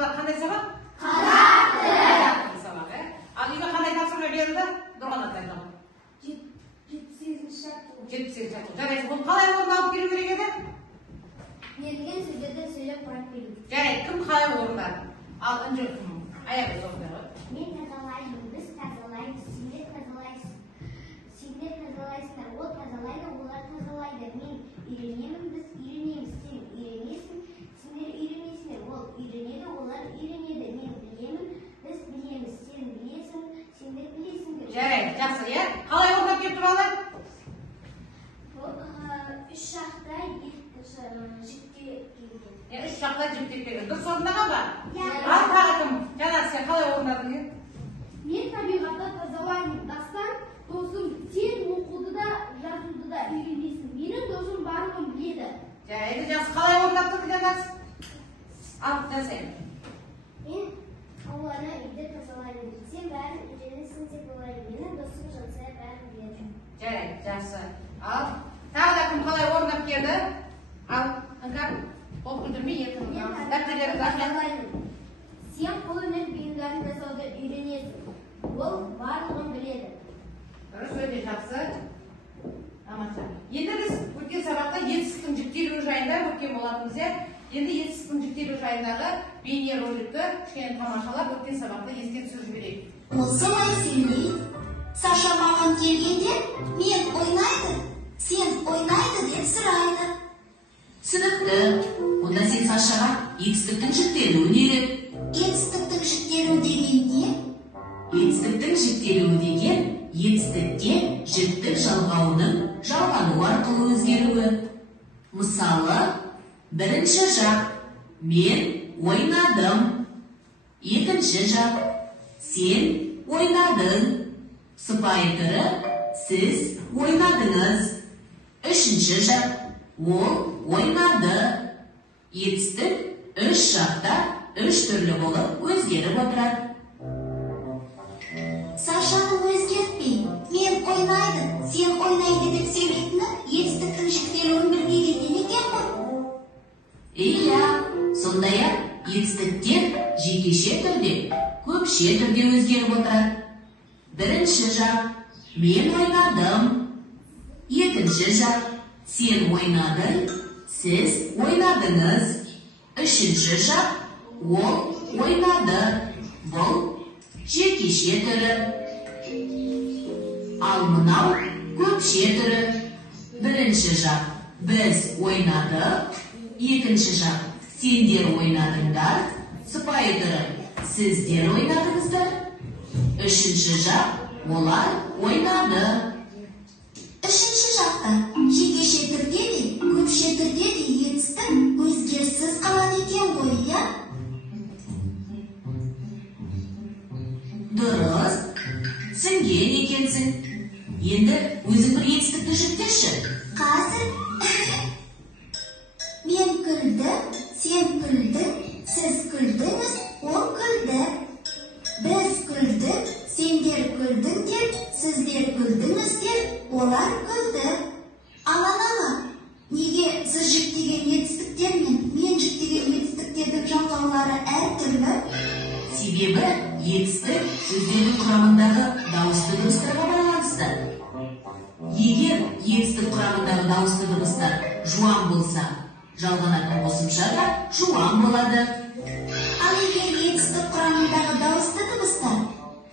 сабақ қандай сабақ? Сабақ, ал үйге қандай тапсырма берілді? Нұрман атайдан. 78-ші жаттығу. 78-ші жаттығу. Жарайды, бұл қалай орындалып беру керек еді? Берілген сөздерді сөйлеп құрап беру. Жарайды, кім қалай орындады? Ал Үнжел кім? Аяғы соғындар ғой. Мен тазалаймын, біз тазалаймыз, сендер тазалайсың. Сендер тазалайсыңдар, ол тазалайды, олар тазалайды. Мен үйренемін, біз үйренеміз, сен үйренесің, сендер үйренесіңдер, ол үйренеді, олар үйренеді. Мен білемін, біз білеміз, сен білесің, сендер білесіңдер. Жарайды, жақсы, иә? Қалай орындап кетті балалар? Үш жақта жіктеп келген. Үш жақта жіктеп келген. Дұрыс орындаған ба? Иә. Ал тағы кім? Жанар, сен қалай орындадың? Мен табиғатты тазалаймын. Дастан, досым, сен оқуды да, жазуды да үйренесің. Менің досым барлығын біледі. Жарайды, жақсы. Қалай орындаттың, Жанар? Ал, жасайын. Мен ауаны үйде тазалаймын. Сен бәрін үйренесің деп ойлаймын. Менің досым жансая бәрін біледі. Жарайды, жақсы. Ал, тағы да кім қалай орындап келді? Ал, іңкәр, ол күлдірмей ертің. Дәптерлеріңізді ашып. Сен қолөнер бұйымдарын жасауды үйренесің. Ол барлығын біледі. Дұрыс, өте жақсы. Тамаша. Енді біз өткен сабақта етістіктің жіктелуі жайында өткен болатынбыз, иә? Енді етістіктің жіктелуі жайындағы бейне роликті кішкене тамашалап өткен сабақта еске түсіріп жіберейік. Осылай сөйлейді. Саша маған келгенде, мен ойнайды, сен ойнайды деп сұрайды. Түсінікті. Онда сен Сашаға етістіктің жіктелуін үйрет. Етістіктің жіктелуі деген не? Етістіктің жіктелуі деген етістікке жіктік жалғауының жалғану арқылы өзгеруі. Мысалы, бірінші жақ мен ойнадым. Екінші жақ сен ойнадың. Сыпайы түрі сіз ойнадыңыз. Үшінші жақ ол ойнады. Етістік үш жақта үш түрлі болып өзгеріп отырады. Сашаны өзгертпей, мен ойнайды, сен ойнайды деп сөйлейтіні етістіктің жіктелуін білмегеннен екен ғой. Иә, сондай-ақ етістіктер жекеше түрде, көпше түрде өзгеріп отырады. Бірінші жақ мен ойнадым. Екінші жақ сен ойнадың, сіз ойнадыңыз. Үшінші жақ ол ойнады. Бұл жекеше түрі. Ал мынау көпше түрі. Бірінші жақ біз ойнадық. Екінші жақ сендер ойнадыңдар. Сыпайы түрі сіздер ойнадыңыздар. Үшінші жақ олар ойнады. Үшінші жақта жекеше түрде де, көпше түрде де етістік өзгеріссіз қалады екен ғой, иә? Дұрыс, түсінген екенсің. Енді өзің бір етістікті жіктеші. Қазір мен күлдім, сен күлдің, сіз күлдіңіз, ол күлді. Біз күлдік, сендер күлдіңдер, сіздер күлдіңіздер, олар күлді. Аланала, неге сіз жіктеген етістіктер мен жіктеген етістіктердің жалғаулары әртүрлі? Себебі етістік сөздердің құрамындағы дауысты дыбыстарға байланысты. Егер етістік құрамындағы дауысты дыбыстар жуан болса, жалғанатын қосымша да жуан болады. Ал егер етістік құрамындағы дауысты дыбыстар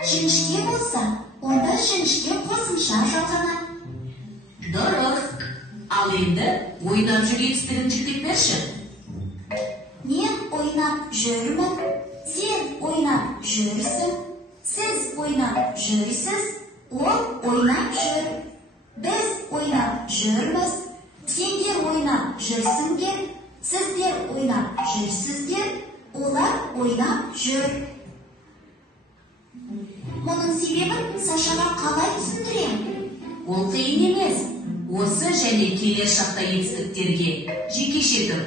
жіңішке болса, онда жіңішке қосымша жалғанады. Дұрыс. Ал енді ойнап жүр етістігін жіктеп берші. Мен ойнап жүрмін, сен ойнап жүрсің, сіз ойнап жүрсіз, ол ойнап жүр. Біз ойнап жүрміз, сендер ойнап жүрсіңдер, сіздер ойнап жүрсіздер, олар ойнап жүр. Мұның себебін Сашаға қалай түсіндірем? Ол қиын емес. Осы және келер шақта етістіктерге жекеше түр.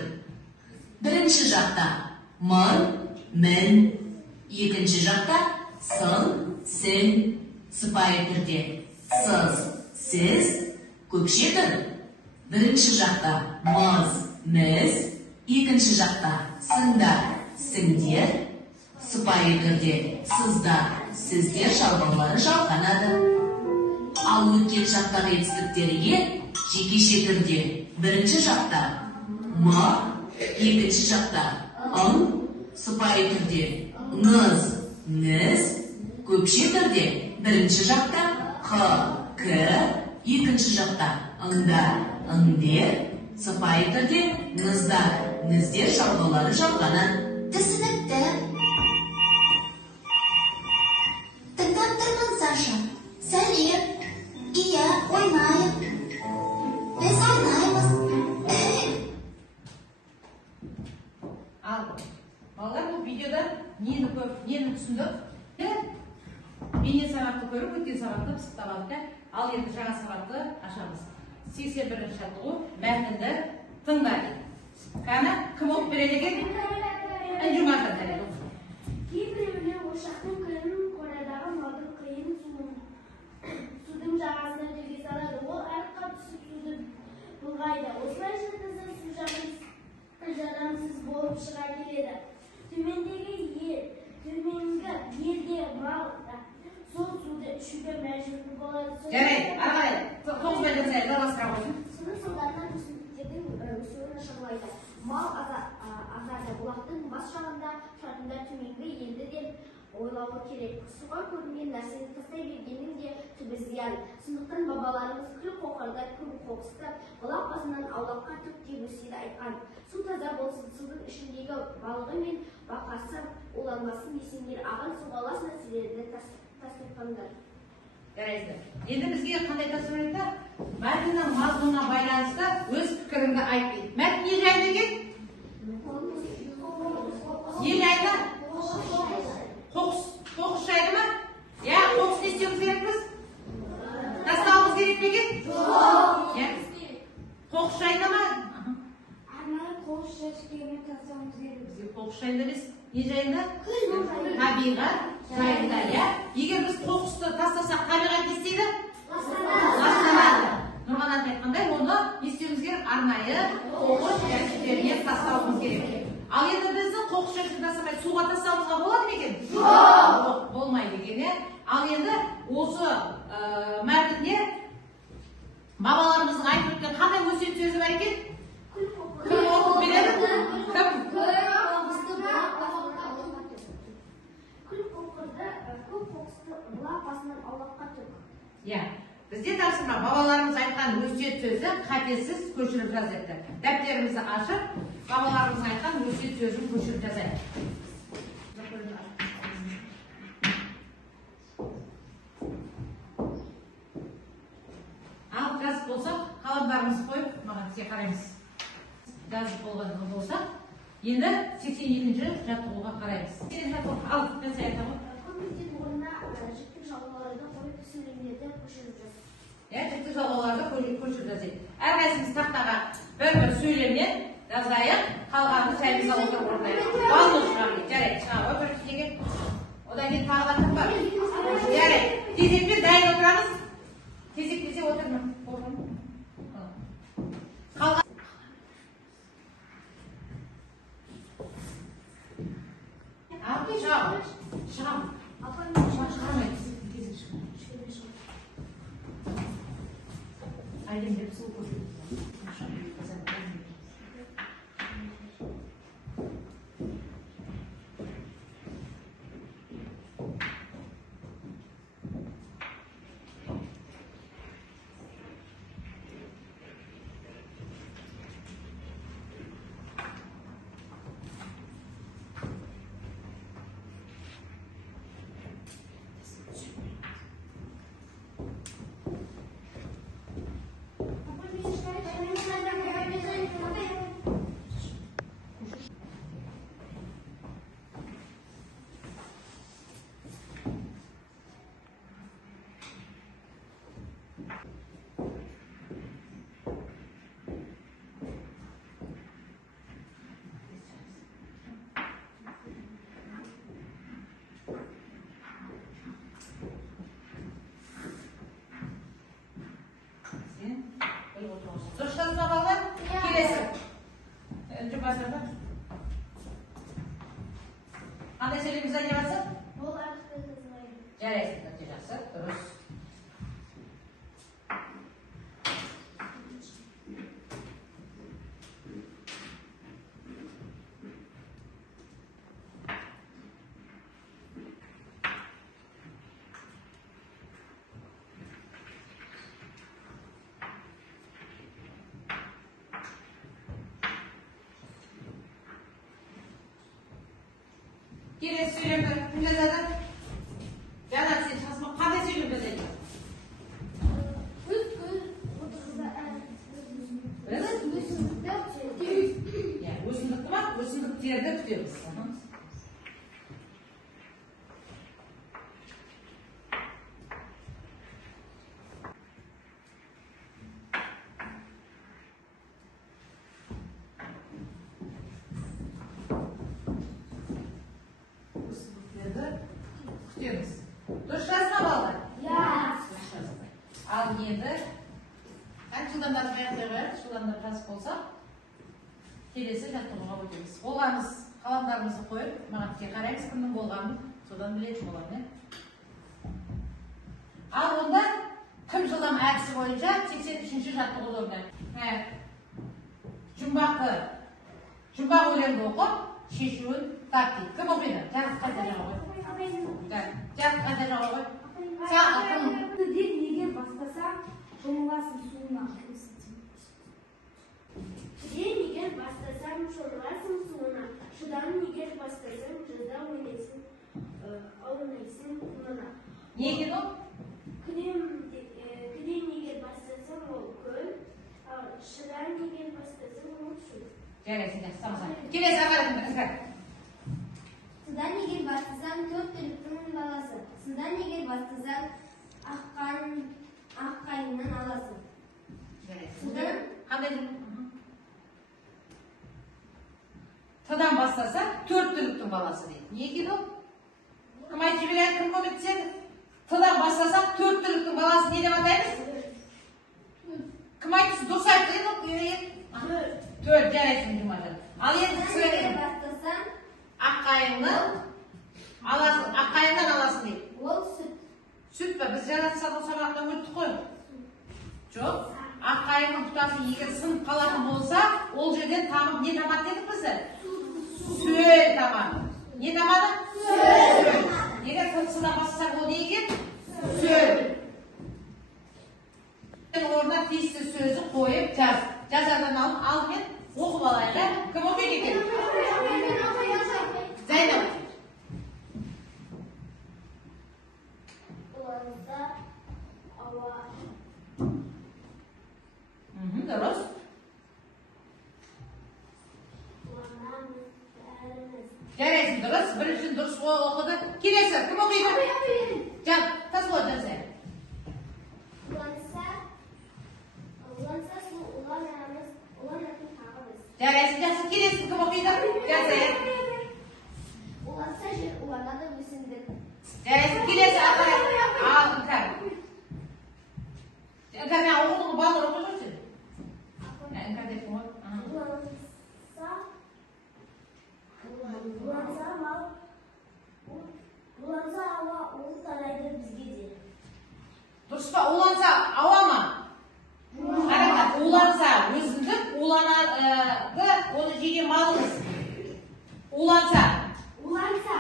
Бірінші жақта мын, мін. Екінші жақта сын, сін. Сыпайы түрде сыз, сіз. Көпше түр. Бірінші жақта мыз, міз. Екінші жақта сыңдар, сіңдер, сыпайы түрде сыздар, сіздер жалғаулары жалғанады. Ал өткен жақтағы етістіктерге жекеше түрде бірінші жақта м, екінші жақта ың, сыпайы түрде ңыз, ңіз, көпше түрде бірінші жақта қ, к, екінші жақта ыңдар, ыңдер, сыпайы түрде ңыздар, ңіздер жалғаулары жалғанады. Түсінікті. Тыңдап тұрмын, Саша. Сәлем. Иә, ойнайық. Біз ойнаймыз. Ал, балалар бұл видеода нені түсіндік? Бейне сабақты көріп, өткен сабақты пысықтап алдық. Ал енді жаңа сабақты ашамыз. 81-ші жаттығу мәтінді тыңдайды. Қана кім оқып береді екен? Жұмаша дәлел. Кейбіреулер ошақтың күнін қорадағы малдың қиын судың жағасына жерге салады. Ол арыққа түсіп суды бұлғайды. Осылайша таза су жарамсыз болып шыға келеді. Төменгі елде мал сол суды ішуге мәжбүр болады. Жарайды, ағай, тоғызбай жасайды, жалғастыра қойсын. Соның салдарынан өсімдіктердің өсуі нашарлайды. Мал азады. Бұлақтың бас жағында тұратындар төменгі елді деп ойлауы керек. Суға көрінген нәрсені тастай бергеннің де түбі зиян. Сондықтан бабаларымыз күл-қоқырда күн қоқыстап, бұлақ басынан аулаққа түк деп өсиет айтқан. Су таза болсын, судың ішіндегі балығы мен бақасы уланбасын десеңдер, ағын суғалас нәрселерді тастатқандар. Жарайды. Енді бізге қандай тапсырма айтты? Мәтіннің мазмұнына байланысты өз пікіріңді айт дейді. Мәтін не жайлы екен? Не жайлы? Қоқыс жайлы ма? Я, қоқыс не істеуіміз керекпіз? Тастауымыз керек пе екен? Жоқ. Қоқыс жайлы ма? Арнайы қоқыс жәшіктеріне тастауымыз керек. Бізге қоқыс жайлы емес. Не жайында? Табиғат жайында, иә? Егер біз қоқысты тастасақ, табиғат не істейді? Ластанады. Нұрғанат айтқандай, оны не істеуіміз керек? Арнайы қоқыс жәшіктеріне тастауымыз керек. Ал енді біздің қоқыс жәшігін тастамай суға тастауымызға болады ма екен? Жоқ, болмайды екен. Ал енді осы мәтінде бабаларымыздың айтып өткен қандай өсиет сөзі бар екен? Кім оқып береді? Кім? Көп қоқысты бұлақ басынан аулаққа түк. Иә, бізде тапсырма бабаларымыз айтқан өсиет сөзі қатесіз көшіріп жазайды. Дәптерімізді ашып, бабаларымыз айтқан өсиет сөзін көшіріп жазайық. Ал жазып болсақ, қаламдарымызды қойып, маған тізе қараймыз. Жазып болған болсақ, енді 82-ші жаттығуға қараймыз. Ал, мен саяқтамын. Көмектен орнына жіктік жалғаларды қойып сөйлемдерді көшіріп жазды. Иә, жіктік жалғауларды көшіріп жазайық. Әрқайсымыз тақтаға бір сөйлемнен жазайық, қалғанын сәйіміз отырып орындайық. Балды шығарайық, жарайды, шыға, бір кішкеге. Одан кейін тағы да кім бар? Жарайды, тезекпен дайын отырамыз. Тезек десе отырмын. Қалған. Алды шығам. Шығам. Айден деп су көшіріп. Qanday сөйлемімізден не басып? Ол арқылы тазалайды. Жарайсың, өте жақсы, дұрыс. Келесі сөйлемді кім жазады? Жаңа сен шасыма қандай сөйлем жазайды? Өсімдікті ма? Өсімдіктерді күтеміз. Күтеміз. Дұрыс жазма балалар? Дұрыс жазды. Ал енді жылдамдарды баяғыдай жылдамдар жазып болсақ, келесі жаттығуға өтеміз. Болғанымыз қаламдарымызды қойып, маған тіке қараймыз, кімнің болғанын содан білетін боламын. Ал онда кім жылдам әдісі бойынша 83-ші жаттығуды орындайды. Жұмбақ өлеңді оқып, шешуін тап дейді. Кім оқиды? Жағыз қайта жаға қой. Жағыз қайта жаға қой. Деп неге бастасам, шомыласың суына. Шыден егер бастасам, шомыласың суына. Шыдан егер бастасам, жазда ойнайсың, аунайсың құмына. Не екен ол? Күлем егер бастасам, ол көл. Шыдан егер бастасам, ол шу. Жарайсың, жақсы, самасан. Келесі ағарыңды, іңкәр. Судан егер бастасам, төрт түліктің баласы. Судан егер бастасам, аққайыңнан аласың. Жарайсың. Қандай жүрім? Тыдан бастаса, төрт түліктің баласы дейді. Не екен ол? Кім айтып жібереді, кім көмектеседі? Тыдан бастасақ, төрт түліктің баласы не деп атаймыз? Кім айтып дұрыс айтты еді? Төрт, жарайсың, Жұмажан. Ал енді сөйлеймін. Бастасам, аққайыңнан аласың дейді. ол сүт. Сүт па? Біз жаңа сабақтан өттік қой. Жоқ. Аққайыңның тұтасы егер сынып қалатын болса, ол жерден тамып не тамады дедік бізді? Сөл тамады. Не тамады? Сөл. Егер сыдан бастасақ ол не екен? Сөл. Орнына тиісті сөзі қойып жаз. Жазардан алып мен оқып алайын. Кім оқиды екен? Зайнап. Уланса ауа. Дұрыс. Уланамыз бәріміз. Жарайсың, дұрыс. Біріншін дұрыс оқыды. Келесі, кім оқиды? Жан, тасболат жазайын. Уланса су уланамыз, уланатын тағы біз. Жарайсың, жақсы. Келесі, кім оқиды? Жазайын. Уланса жер уланады өсімдік. Жарайсың, келесі ақай. Ал, іңкәр. Іңкәр, мен оқыдың балыр оқы жүрсің. Іңкәр депті ғой. Уланса ауа, ол тарайды бізге де. Дұрыс па? Уланса ауа ма? Қараңдар, уланса өзіндік, уланады, оны жеген малыңыз. Уланса. Уланса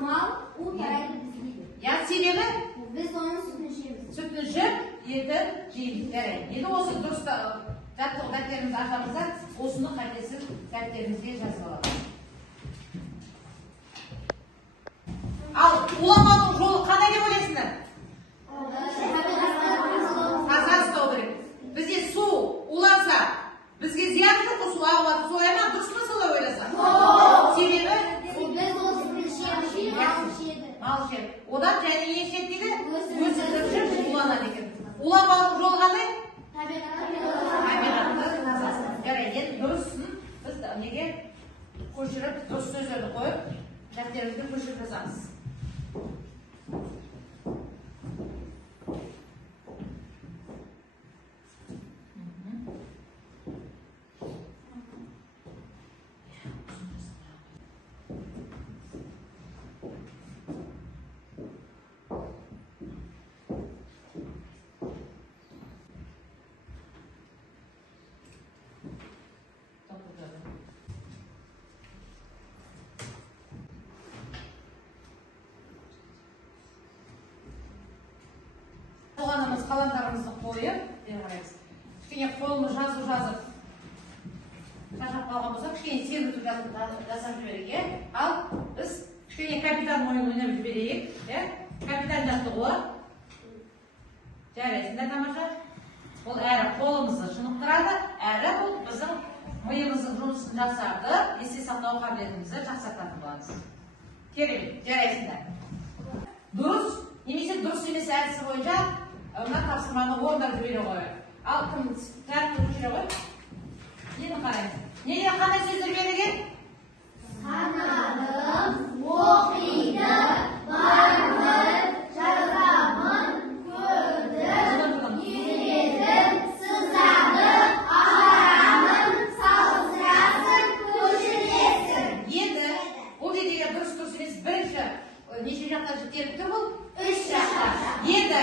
мал, ол тарайды бізге де. Себебі? Біз оның сүтін ішеміз. Сүтін ішіп, етін жейміз. Жарайды. Енді осы дұрыс жаттығу дәптерімізді ашамызда, осыны қайтесіз дәптерімізге жазып аламыз. Ал уламаның жолы қандай деп ойлайсыңдар? Таза ұстау керек. Бізде су уланса, бізге зиян жоқ қой, су ағып солай ма? Дұрыс па солай ойласа? Себебі? Біз оның сүтін ішеміз. Мал ішеді. Одан және не ішеді дейді? Өсімдік ішіп уланады екен. Уламаның жолы қандай? Табиғатты тазасы. Жарайды, енді дұрысын біз неге көшіріп, дұрыс сөздерді қойып, дәптерімізді көшіріп жазамыз. аяғымызды қойып, бері қараймыз. Кішкене қолымыз жазып шаршап қалған болса, кішкене сергітіп жасап жіберейік. Ал біз кішкене капитан ойын ойнап жіберейік. Капитан жаттығуы. Жарайсыңдар, тамаша. Ол әрі қолымызды шынықтырады, әрі бұл біздің миымыздың жұмысын жақсартып, есте сақтау қабілетімізді жақсартатын боламыз. Керемет, жарайсыңдар. Дұрыс немесе дұрыс емес әдісі бойынша мына тапсырманы орындап жібере қояйық. Ал кім тәртіпті көшіре қой? Енді қараймыз. Неге қандай сөздер берілген? Санадым, оқиды, бармын, жазамын, көрдім, ередім, сызады, апарамын, салыстырасын, көшіресің. Енді бұл жердегі дұрыс емес бірінші неше жақта жіктеліп тұр бұл? 3 жақта. Енді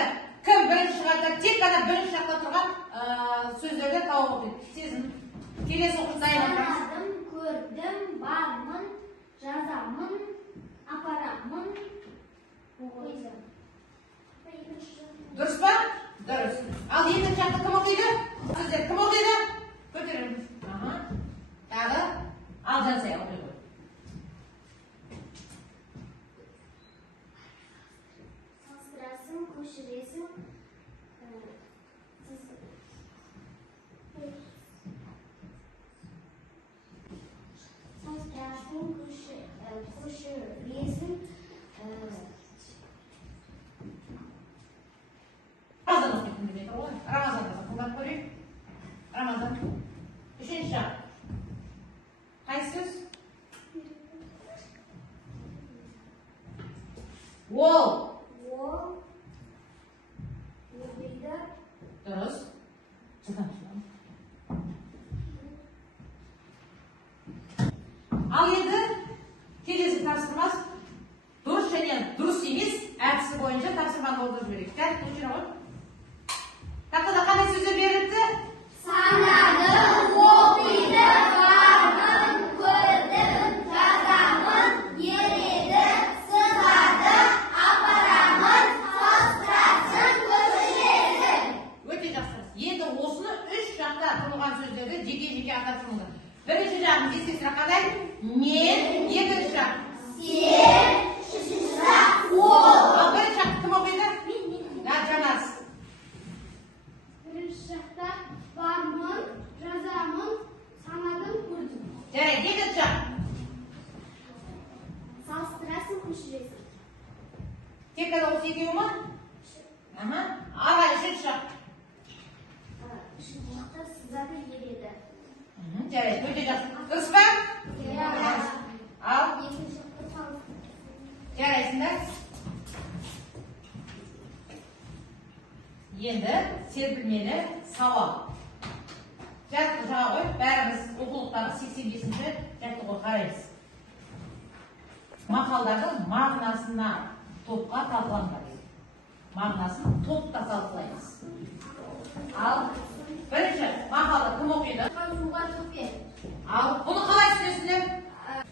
кім бірінші шығарда тек қана бірінші жақта тұрған сөздерді тауып оқиды. Сезім. Келесі оқып дайын. Санадым, көрдім, бармын, жазамын, апарамын, оқиды. Дұрыс па? Дұрыс. Ал екінші жақта кім оқиды? Сөздер кім оқиды? Көтеріңіз. Тағы? Ал Жансая оқиды. Салыстырасың, көшіресің, салыстырасың, көшіресің, Рамазан оқитын демей тұр ғой. Рамазанды тыңдап көрейік. Рамазан. Үшінші жақ. Қай сөз? Ол. ол, оқиды, Дұрыс. Ал енді келесі тапсырмас дұрыс және дұрыс емес әдісі бойынша тапсырманы орындап жіберейік. Тәртіп көшіре ғой. Тақтада қандай сөздер беріліпті? санадым, оқиды, бармын, көрдім, жазамын, ереді, сызады, апарамын, салыстырасын, көшіресің. Өте жақсы. Енді осыны 3 жақта құрылған сөздерді жеке-жеке атап шығыңдар. Бірінші жағын есесірақ қандай? Мен, екінші жақ. Сен, үшінші сұрақ, ол. Ал бірінші жақты кім оқиды? Жанас. Бірінші жақта бармын, жазамын, санадым, көрдім. Жарайды, екінші жақ. Салыстырасың, көшіресің. Тек қана осы екеуі ма? Аға, үшінші жақ. Үшінші жақта сызады, ереді. Жарайды, өте жақсы. Дұрыс па? Ал, Екінші жақта салыстырасың. жарайсыңдар. Енді серпілмелі сауал. Жаттық жаңа ғой, бәріміз оқулықтағы 85-ші жаттығуға қараймыз. Мақалдардың мағынасына топқа талқылаңдар. Мағынасын топта талқылаймыз. Ал бірінші мақалды кім оқиды? Суға төкпе. Ал бұны қалай түсінесіңдер?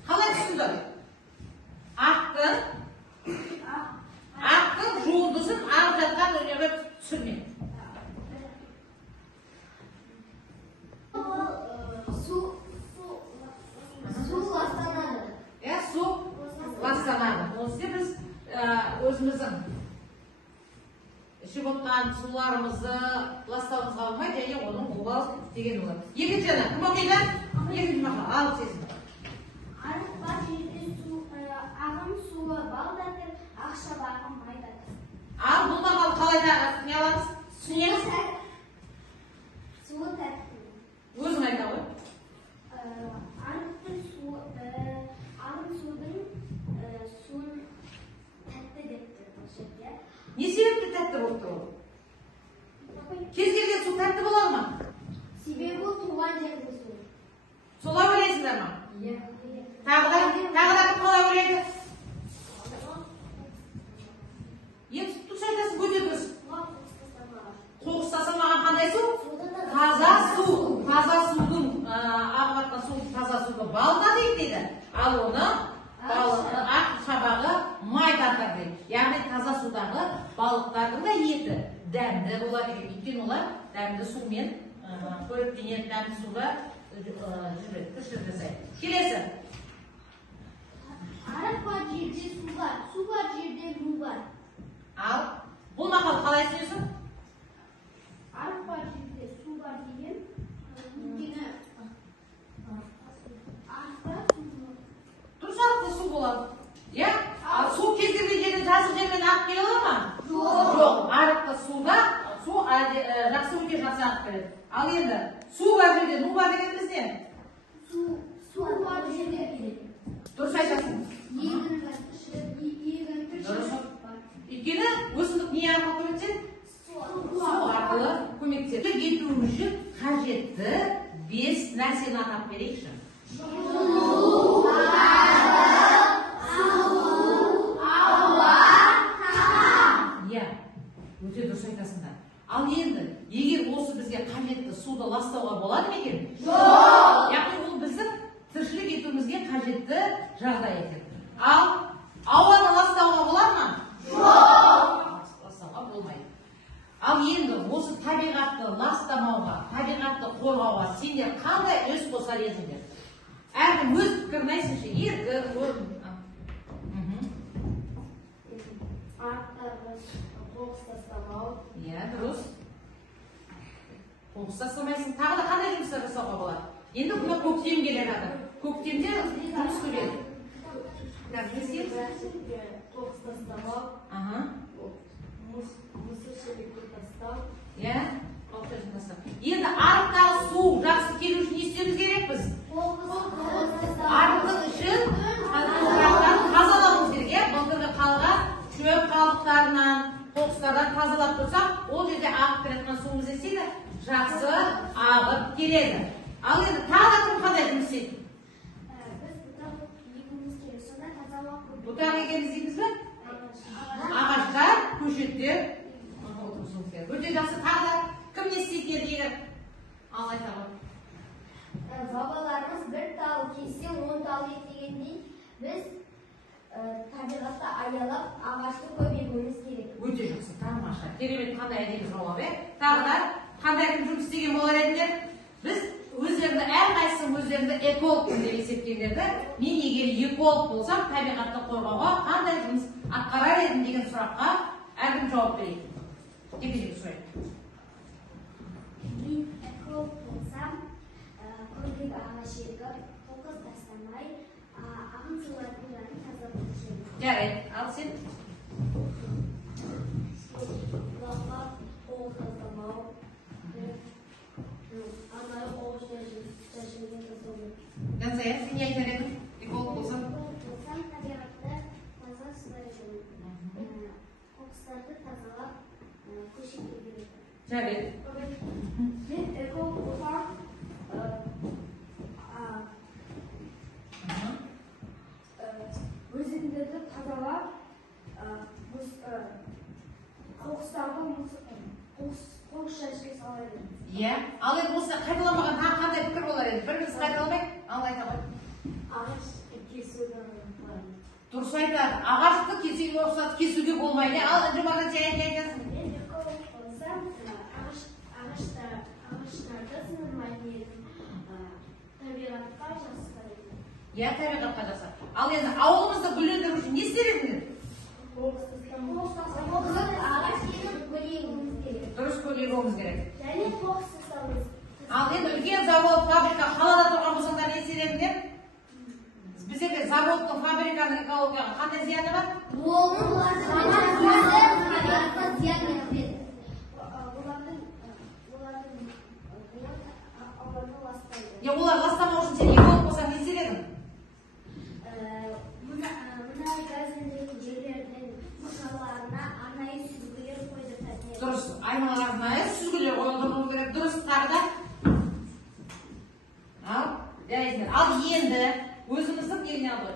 Қалай түсінді? Ақтың жұлдызын ағып жатқан өнерге түсірме. Су ластанады. Су ластанады. Осы біз өзіміздің ішіп отқан суларымызды ластауымызға болмай, және оның обал деген болады. Екінші жана, кім оқиды? Екінші мақал, ал сезім. Арық бар жерде ағым суы балдатыр, ақша бағым майдатыр. Ал бұл мақал қалай не аламыз? Түсінеміз? Суы тәтті. Өзің айта ғой. Арықтың суы, ағым судың суын тәтті деп тұр. Не себепті тәтті болып тұр ол? Кез келген су тәтті бола ма? Себебі туған жердің суы. Солай ойлайсыңдар ма? Иә. Тағы да кім қалай ойлайды? Енді дұрыс айтасың, көтеріңіз. Қоқыстаса маған қандай су? Таза су. Таза судың ағып жатқан су таза суды балда дейді. Ал оны ақ шабағы май тартар дейді. Яғни таза судағы балықтардың да еті дәмді болады екен. Өйткені олар дәмді сумен қоректенеді, дәмді суда жүреді, тіршілік жасайды. Келесі. Арық бар жерде су бар жерде му бар. Ал бұл мақал қалай түсінесің? Арық бар жерде су бар деген өйткені арықта су бар. Дұрыс, арықта су болады. Иә? Ал су кез келген жерден жазық жермен ағып келе ала ма? Жоқ. Арықта суда су жақсы өте жақсы ағып келеді. Ал енді су бар жерде ну бар дегеніміз не? Су бар жерде Дұрыс айтасың. Дұрыс. Өйткені өсімдік не арқылы көмектеседі? Су арқылы көмектеседі. Ету үшін қажетті 5 нәрсені атап берейікші. Иә, өте дұрыс айтасыңдар. Ал енді, егер осы бізге қажетті суды ластауға болады ма екен? Жоқ! Яғни ол біздің тіршілік етуімізге қажетті жағдай екен. Ал ауаны ластауға болады ма? Жоқ! Ластауға болмайды. Ал енді осы табиғатты ластамауға, табиғатты қорғауға сендер қандай үлес қосар едіңдер? Әркім өз пікірін айтсыншы, еркін. Арықтарды қоқыс тастамау. Иә, дұрыс. Қоқыс тастамайсың. Тағы да қандай жұмыстар жасауға болады? Енді күні көктем келе жатыр. Көктемде жұмыс көреді. Қоқыс тастамау. Мусор шелекті тастау. Иә, қауіпсіздік тастау. Енді арықтағы су жақсы келу үшін не істеуіміз керек біз? Арықтың ішін тазалауымыз керек. Былтырғы қалған шөп қалдықтарынан, қоқыстардан тазалап тұрсақ, ол жерде ағып келетін суымыз істейді, жақсы ағып келеді. Ал енді тағы кім қандай жұмыс істейді? Біз бұтақ егуіміз керек, сонда тазалау. Бұтақ егеміз дейміз бе? Ағаштар, көшеттер. Өте жақсы. Тағы да кім не істейді егер? Ал айта ғой. Бабаларымыз бір тал кессе 10 тал егетіндей, біз табиғатты аялап ағашты көп егуіміз керек. Өте жақсы, тамаша. Керемет, қандай әдемі жауап, тағы да қандай кім жұмыс істеген болар едіңдер? Біз өздеріңді, әрқайсың өздеріңді экологпын деп есептегендерді, мен егер эколог болсам, табиғатты қорғауға қандай жұмыс атқарар едім деген сұраққа әркім жауап берейік. Жеке-жеке сұрайық. Мен эколог болсам, көбірек ағаш егіп, қоқыс тастамай, ағын сулардың жағын тазалап жүрмін. Жарайды, ал сен? Бұлаққа қоқыс тастамау, арнайы қоқыстар жүрген жасау. Жансая, сен не айтар едің? Эколог болсам? Болсам, табиғатты таза ұстар едім. Қоқыстарды тазалап, көшеге береді. Жарайды. Мен эколог болсам, өзендерді тазалап, қоқыстарды қоқыс жәшікке салар едім. Иә. Ал енді осы қайталанбаған тағы қандай пікір болар еді? Біріміз қайталамай, ал айта ғой. Ағаш кесуді Дұрыс айтады. Ағашты кесуге рұқсат кесуге болмайды. Ал жұмада сен айтасың. мен эколог болсам, ағаштарды сындырмайтын едім. Табиғатқа жақсылар едім. Иә, табиғатқа жақсы. Ал енді ауылымызды гүлдендіру үшін не істер едіңдер? Ағаш егіп көлегіміз керек. Дұрыс көлегуіміз керек. Және қоқыс тастауымыз. Ал енді үлкен завод, фабрика, қалада тұрған болсаңдар не істер едіңдер? Біздерде заводтың, фабриканың экологияға қандай зияны бар? Олар ластамау үшін сен эколог болсаң не істер едің? Мұнай газ өндіретін жерлердің мақаларына арнайы сүзгілер қойдыртатын еді. Дұрыс, айналарына сүзгілер қойылдыру керек. Дұрыс, тағы да. Ал енді өзіміздің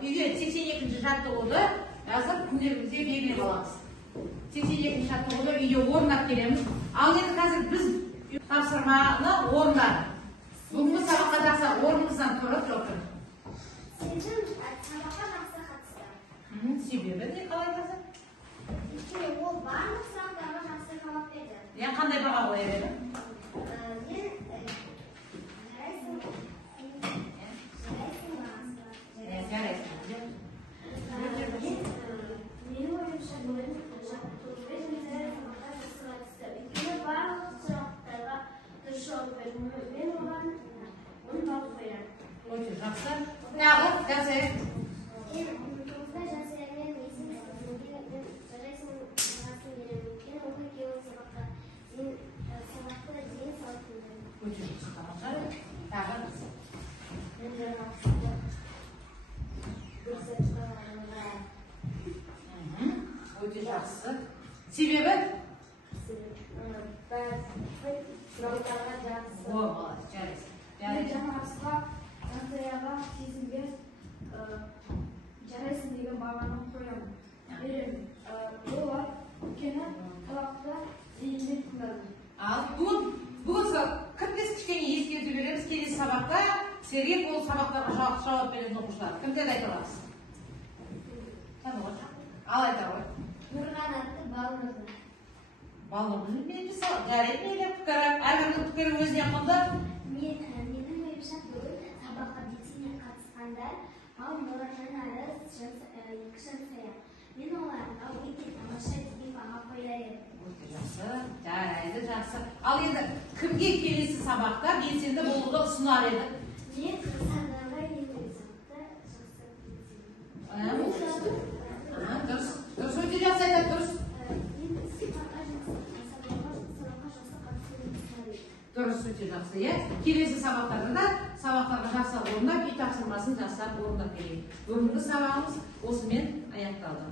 үйге 82-ші жаттығуды қазір күндерімізде белгілеп аламыз. 82-ші жаттығуды үйде орындап келеміз. Ал енді қазір біз тапсырманы орындадық. Бүгінгі сабаққа жақсы орнымыздан тұрып отырмыз. Сіздің сабаққа жақсы қатыстым. Себебі не қалай айтасың? Өйткені ол барлық сұрақтарға жақсы жауап берді. Иә, қандай баға қояр едің? Мен жарайсың. Жарайсың. Менің ойымша бүгін барлық сұрақтарға дұрыс жауап бердім. Мен оған 10 балл қоямын. Өте жақсы. Тағы, жасайық. Мен 19-да жасаймен есім жарайсың бағасын беремін. Мен оқи келген сабаққа дейін салатындаймын. Өте жақсы, тамаша. Тағы. Мен жаңалықсында бір сәтқа Өте жақсы. Себебі? Сұрақтарға жақсы. О, молодец, жарайсың. Мен жаңағысқа Жансаяға кезінде жарайсың деген бағаны қоямын. Беремін. Олар өйткені сабақта зейінмен тыңдады. Ал бүгін кімдес кішкене ескерту береміз. Келесі сабақта Сергей ол сабақтарға жауап беретін оқушылар. Кімдерді айта аласыз? Ал айта ғой. Нұрғанатты Балнұрды. Балнұрды білмейді жарайды мейлі пікірі. Әркімнің пікірі өзіне құнды. Менің ойымша бүгін сабаққа белсене қатысқандар ал Нұржан Арыс, Жансая. Мен оларға өте тамаша деген баға қояр едім. Өте жақсы, жарайды, жақсы. Ал енді кімге келесі сабақта белсенді болуды ұсынар еді? Мен Сардарға ендігі сабақта жақсы Дұрыс, өте жақсы айтады, дұрыс. Дұрыс, өте жақсы, иә? Келесі сабақтарда да сабақтарға жақсап орындап, үй тапсырмасын жасап орындап келейік. Бүгінгі сабағымыз осымен аяқталды.